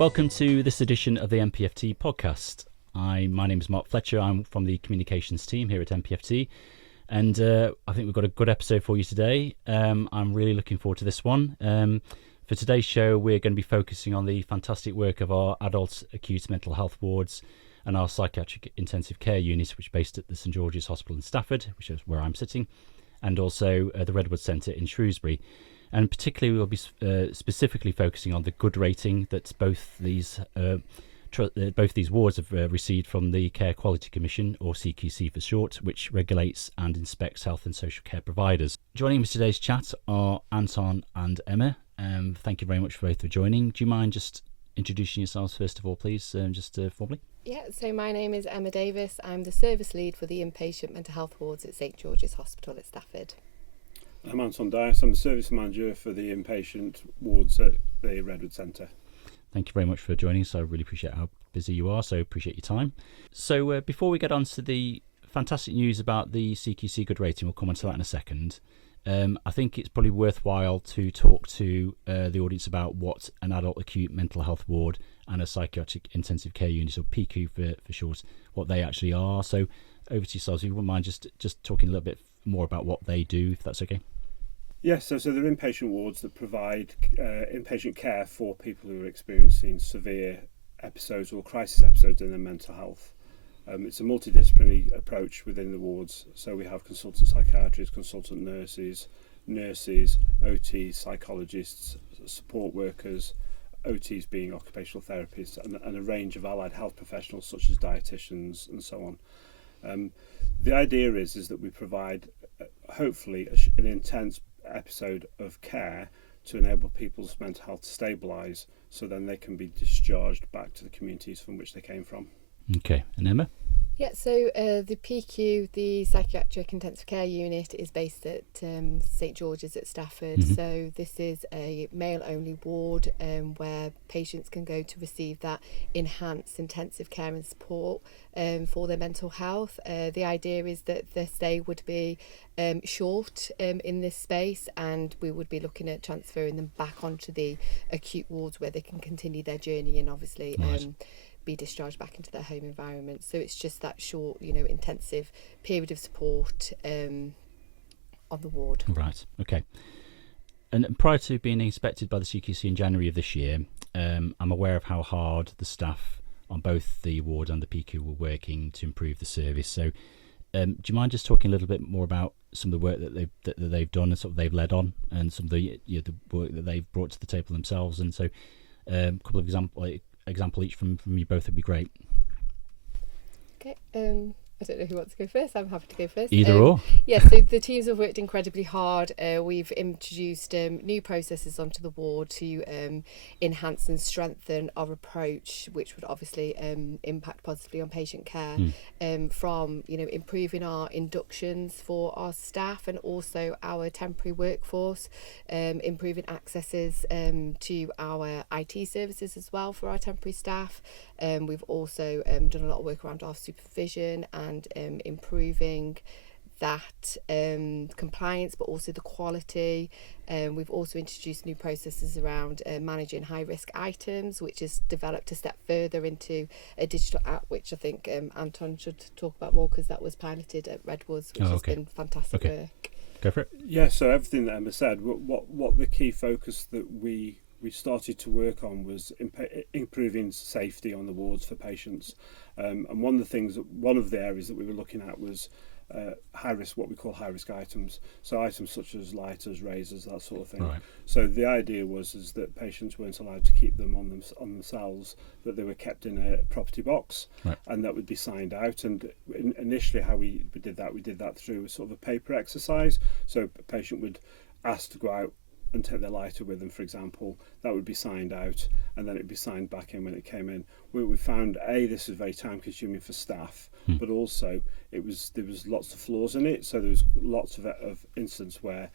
Welcome to this edition of the MPFT Podcast. My name is Mark Fletcher. I'm from the communications team here at MPFT, and I think we've got a good episode for you today. I'm really looking forward to this one. For today's show, we're going to be focusing on the fantastic work of our adult acute mental health wards and our psychiatric intensive care unit, which is based at the St George's Hospital in Stafford, which is where I'm sitting, and also the Redwood Centre in Shrewsbury. And particularly we'll be specifically focusing on the good rating that both these wards have received from the Care Quality Commission, or CQC for short, which regulates and inspects health and social care providers. Joining me for today's chat are Anton and Emma. Thank you very much both for joining. Do you mind just introducing yourselves first of all, please, just formally? Yeah, so my name is Emma Davies. I'm the service lead for the inpatient mental health wards at St George's Hospital at Stafford. I'm Anton. I'm the service manager for the inpatient wards at the Redwood Centre. Thank you very much for joining us. I really appreciate how busy you are, so appreciate your time. So before we get on to the fantastic news about the CQC Good rating, we'll come on to that in a second. I think it's probably worthwhile to talk to the audience about what an adult acute mental health ward and a psychiatric intensive care unit, or PQ for short, what they actually are. So over to yourselves, if you wouldn't mind just talking a little bit more about what they do, if that's okay. Yes, so they're inpatient wards that provide inpatient care for people who are experiencing severe episodes or crisis episodes in their mental health. It's a multidisciplinary approach within the wards, so we have consultant psychiatrists, consultant nurses, OTs, psychologists, support workers, OTs being occupational therapists, and a range of allied health professionals such as dietitians and so on. The idea is that we provide hopefully an intense episode of care to enable people's mental health to stabilise, so then they can be discharged back to the communities from which they came from. Okay, and Emma? Yeah, so the PQ, the Psychiatric Intensive Care Unit, is based at St George's at Stafford. Mm-hmm. So this is a male-only ward where patients can go to receive that enhanced intensive care and support for their mental health. The idea is that their stay would be short in this space, and we would be looking at transferring them back onto the acute wards where they can continue their journey and obviously be discharged back into their home environment. So it's just that short, intensive period of support on the ward. Right, okay. And prior to being inspected by the CQC in January of this year, I'm aware of how hard the staff on both the ward and the PQ were working to improve the service. So do you mind just talking a little bit more about some of the work that they've done and sort of they've led on, and some of the work that they've brought to the table themselves? And so a couple of example each from you both would be great. Okay, I don't know who wants to go first. I'm happy to go first. Either or. Yeah, so the teams have worked incredibly hard. We've introduced new processes onto the ward to enhance and strengthen our approach, which would obviously impact positively on patient care, from improving our inductions for our staff and also our temporary workforce, improving accesses to our IT services as well for our temporary staff. We've also done a lot of work around our supervision and improving that compliance, but also the quality. We've also introduced new processes around managing high-risk items, which is developed a step further into a digital app, which I think Anton should talk about more, because that was piloted at Redwoods, which has been fantastic work. Go for it. Yeah, so everything that Emma said, what the key focus that we started to work on was improving safety on the wards for patients. And one of the areas that we were looking at was what we call high-risk items. So items such as lighters, razors, that sort of thing. Right. So the idea was that patients weren't allowed to keep them on themselves, that they were kept in a property box, and that would be signed out. And initially how we did that through sort of a paper exercise. So a patient would ask to go out and take their lighter with them, for example. That would be signed out, and then it would be signed back in when it came in. We found this was very time consuming for staff, but also there was lots of flaws in it. So there was lots of instances where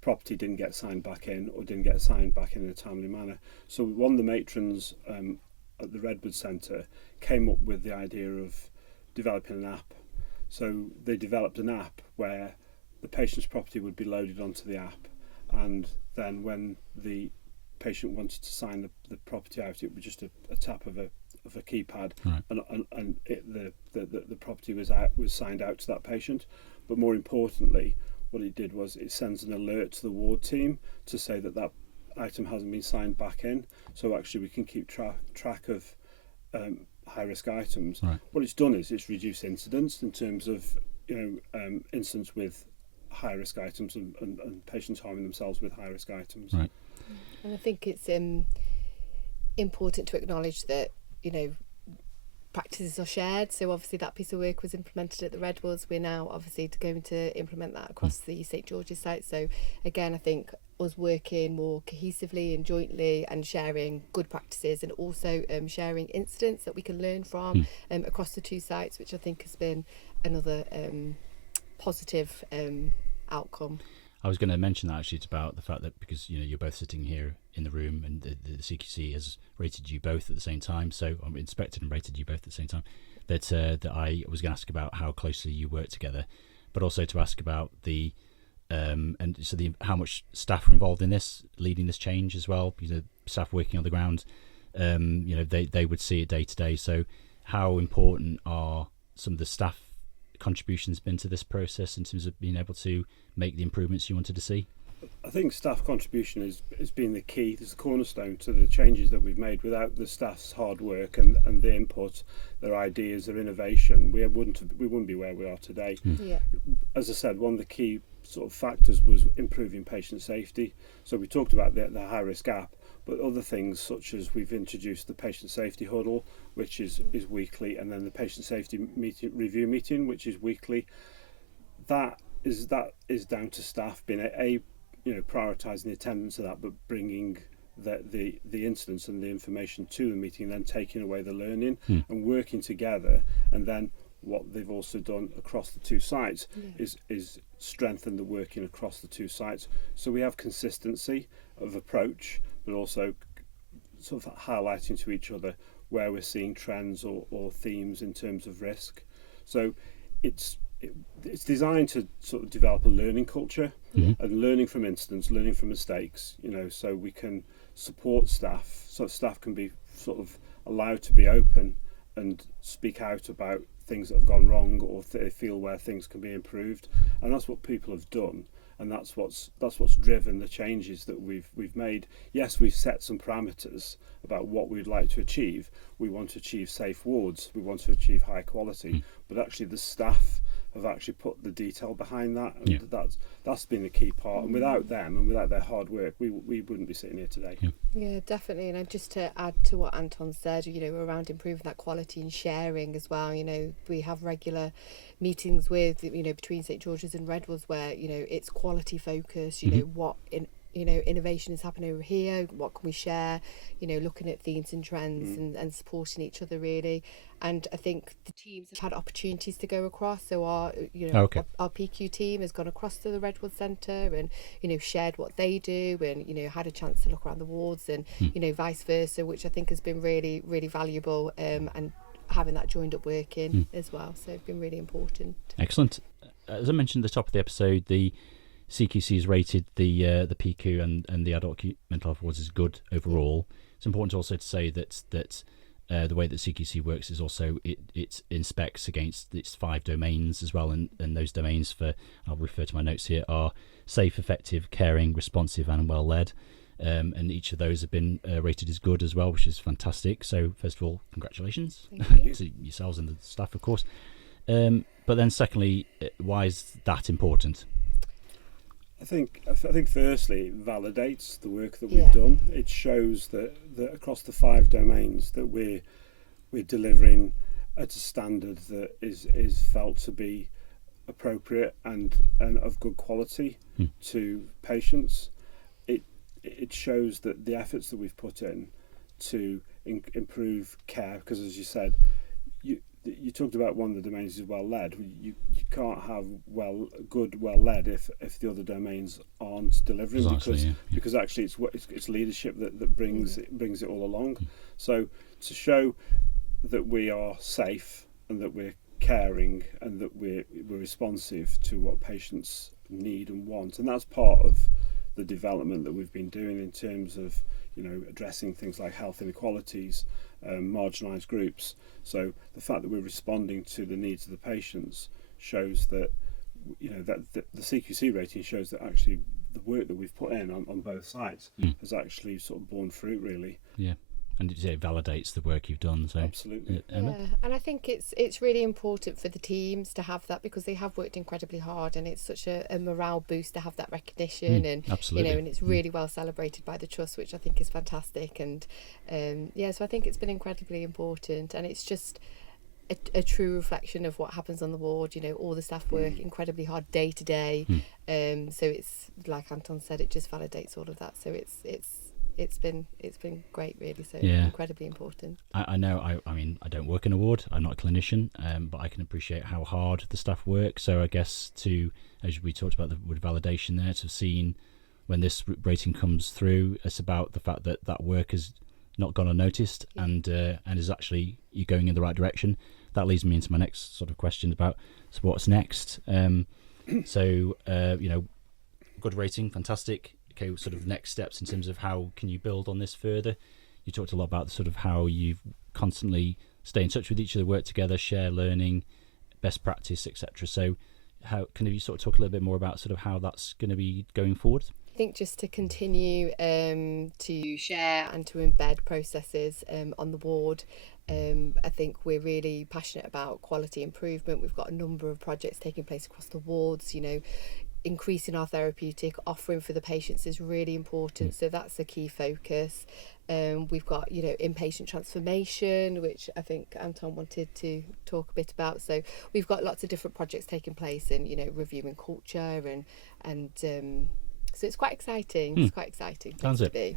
property didn't get signed back in, or didn't get signed back in a timely manner. So one of the matrons at the Redwood Centre came up with the idea of developing an app. So they developed an app where the patient's property would be loaded onto the app, and then when the patient wanted to sign the property out, it was just a tap of a keypad, right. and the property was signed out to that patient. But more importantly, what it did was it sends an alert to the ward team to say that item hasn't been signed back in. So actually we can keep track of high risk items. Right. What it's done is it's reduced incidents in terms of incidents with high risk items and patients harming themselves with high risk items. Right. And I think it's important to acknowledge that practices are shared. So obviously that piece of work was implemented at the Redwoods. We're now obviously going to implement that across the St George's site. So again, I think us working more cohesively and jointly and sharing good practices, and also sharing incidents that we can learn from across the two sites, which I think has been another positive outcome. I was going to mention that actually. It's about the fact that because you're both sitting here in the room, and the CQC has rated you both at the same time, so inspected and rated you both at the same time, that I was going to ask about how closely you work together, but also to ask about the how much staff are involved in this, leading this change as well. Staff working on the ground, they would see it day to day. So how important are some of the staff contributions been to this process in terms of being able to make the improvements you wanted to see? I think staff contribution has been the key. It's the cornerstone to the changes that we've made. Without the staff's hard work and the input, their ideas, their innovation, we wouldn't be where we are today. Yeah. As I said, one of the key sort of factors was improving patient safety. So we talked about the high risk gap, but other things such as we've introduced the patient safety huddle, which is weekly, and then the patient safety review meeting, which is weekly. That is down to staff being prioritising the attendance of that, but bringing the incidents and the information to the meeting, and then taking away the learning and working together. And then what they've also done across the two sites is strengthen the working across the two sites. So we have consistency of approach, but also sort of highlighting to each other where we're seeing trends or themes in terms of risk. So it's designed to sort of develop a learning culture and learning from incidents, learning from mistakes, so we can support staff, so staff can be sort of allowed to be open and speak out about things that have gone wrong, or they feel where things can be improved. And that's what people have done, and that's what's driven the changes that we've made. Yes, we've set some parameters about what we'd like to achieve. We want to achieve safe wards, we want to achieve high quality, but actually the staff have actually put the detail behind that, and that's been the key part. And without them and without their hard work, we wouldn't be sitting here today. Yeah, definitely. And just to add to what Anton said, around improving that quality and sharing as well. We have regular meetings with between St George's and Redwoods where it's quality focused. What innovation is happening over here, what can we share, looking at themes and trends and supporting each other really. And I think the teams have had opportunities to go across. So our PQ team has gone across to the Redwood Centre and shared what they do, and had a chance to look around the wards, and vice versa, which I think has been really, really valuable, and having that joined up working as well. So it's been really important. Excellent. As I mentioned at the top of the episode, the CQC has rated the PQ and the adult acute mental health wards as good overall. It's important also to say that the way that CQC works is also it inspects against its 5 domains as well, and those domains, I'll refer to my notes here, are safe, effective, caring, responsive and well led, and each of those have been rated as good as well, which is fantastic. So first of all, congratulations to yourselves and the staff, of course, but then secondly, why is that important? I think firstly it validates the work that we've done. It shows that across the 5 domains that we're delivering at a standard that is felt to be appropriate and of good quality to patients. It shows that the efforts that we've put in to improve care, because as you said, you talked about one of the domains is well led. You can't have well led if the other domains aren't delivering, because actually it's leadership that brings it all along. So to show that we are safe and that we're caring and that we're responsive to what patients need and want, and that's part of the development that we've been doing in terms of addressing things like health inequalities, marginalised groups. So the fact that we're responding to the needs of the patients shows that, that the CQC rating shows that actually the work that we've put in on both sides has actually sort of borne fruit, really. Yeah. And it validates the work you've done. So absolutely, yeah. And I think it's really important for the teams to have that, because they have worked incredibly hard, and it's such a morale boost to have that recognition, and absolutely. and it's really well celebrated by the trust, which I think is fantastic. And so I think it's been incredibly important, and it's just a true reflection of what happens on the ward. All the staff work incredibly hard day to day, so it's like Anton said, it just validates all of that. So it's been great, really. So incredibly important. I know. I mean, I don't work in a ward. I'm not a clinician, but I can appreciate how hard the staff work. So I guess as we talked about the word validation there, to seeing when this rating comes through, it's about the fact that work has not gone unnoticed, and is actually you going in the right direction. That leads me into my next sort of question about what's next. Good rating, fantastic. Okay, sort of next steps in terms of how can you build on this further. You talked a lot about sort of how you constantly stay in touch with each other, work together, share learning, best practice, etc. So how can you sort of talk a little bit more about sort of how that's going to be going forward? I think just to continue to share and to embed processes on the ward. I think we're really passionate about quality improvement. We've got a number of projects taking place across the wards. Increasing our therapeutic offering for the patients is really important, so that's a key focus. We've got inpatient transformation, which I think Anton wanted to talk a bit about. So we've got lots of different projects taking place, and reviewing culture, and so it's quite exciting. It's quite exciting. Sounds it.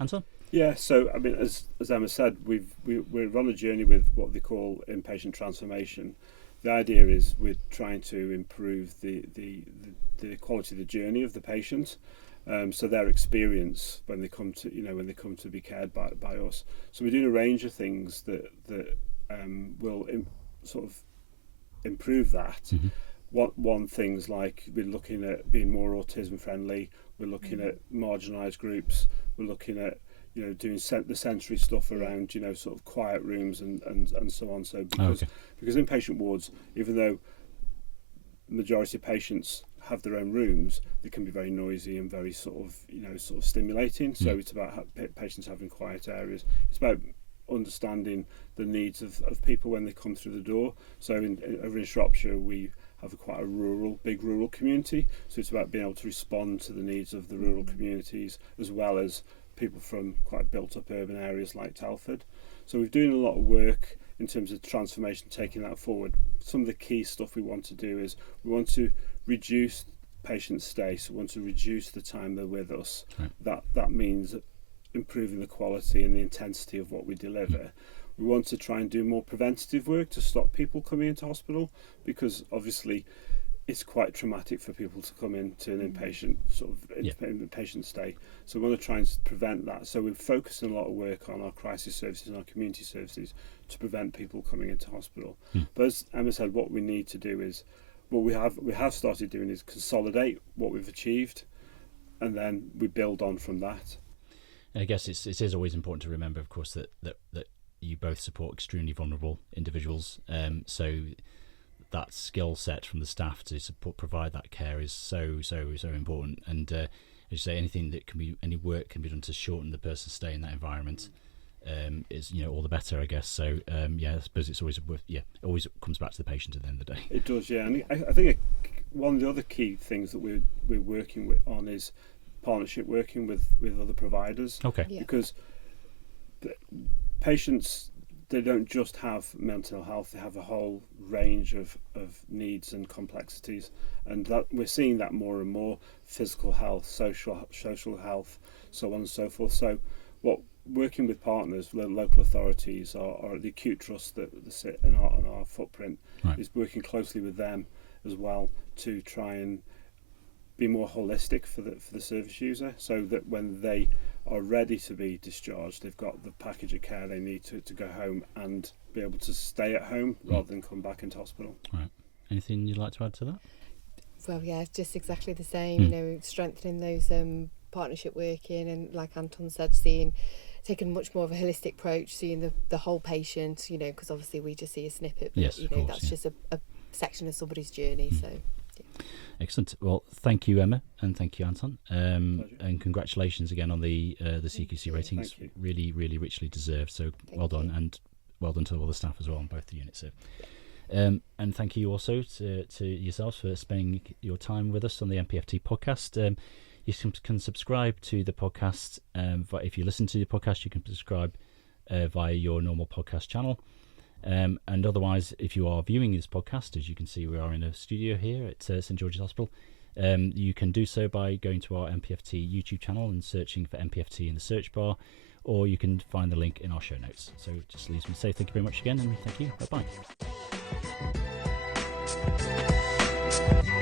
Anton? Yeah, so I mean, as Emma said, we're on a journey with what they call inpatient transformation. The idea is we're trying to improve the quality of the journey of the patient, so their experience when they come to be cared by us. So we're doing a range of things that will sort of improve that. One things like we're looking at being more autism friendly. We're looking at marginalised groups. We're looking at doing the sensory stuff around sort of quiet rooms and so on. So because inpatient wards, even though the majority of patients have their own rooms, they can be very noisy and very sort of stimulating. So it's about patients having quiet areas. It's about understanding the needs of people when they come through the door. So over in Shropshire, we have quite a big rural community. So it's about being able to respond to the needs of the rural communities, as well as people from quite built up urban areas like Telford. So we're doing a lot of work in terms of transformation, taking that forward. Some of the key stuff we want to do is we want to reduce patient stay, so we want to reduce the time they're with us. That means improving the quality and the intensity of what we deliver. We want to try and do more preventative work to stop people coming into hospital, because obviously it's quite traumatic for people to come into an inpatient inpatient stay. So we want to try and prevent that. So we're focusing a lot of work on our crisis services and our community services to prevent people coming into hospital. But as Emma said, what we need to do is, what we have started doing is consolidate what we've achieved, and then we build on from that. And I guess it is always important to remember, of course, that you both support extremely vulnerable individuals. So that skill set from the staff to provide that care is so important. And as you say, any work can be done to shorten the person's stay in that environment is all the better, I guess. So I suppose it's always always comes back to the patient at the end of the day. It does, yeah. And I think one of the other key things that we're working on is partnership, working with other providers. Okay. Yeah. Because patients, they don't just have mental health, they have a whole range of needs and complexities, and that we're seeing that more and more: physical health, social health, so on and so forth. So working with partners, local authorities, or the acute trust that sit on our footprint, is working closely with them as well to try and be more holistic for the service user, so that when they are ready to be discharged, they've got the package of care they need to go home and be able to stay at home rather than come back into hospital. Right. Anything you'd like to add to that? Well, yeah, it's just exactly the same. Strengthening those partnership working, and like Anton said, taking much more of a holistic approach, seeing the whole patient, you know, because obviously we just see a snippet, but Yes, you know, that's just a section of somebody's journey. So excellent. Well, thank you, Emma, and thank you, Anton, and congratulations again on the CQC rating. It's really, really richly deserved. So well done, and well done to all the staff as well on both the units. So. And thank you also to yourselves for spending your time with us on the MPFT podcast. You can subscribe to the podcast. If you listen to the podcast, you can subscribe via your normal podcast channel. And otherwise, if you are viewing this podcast, as you can see, we are in a studio here at St George's Hospital. You can do so by going to our MPFT YouTube channel and searching for MPFT in the search bar, or you can find the link in our show notes. So it just leaves me to say thank you very much again, and thank you. Bye-bye.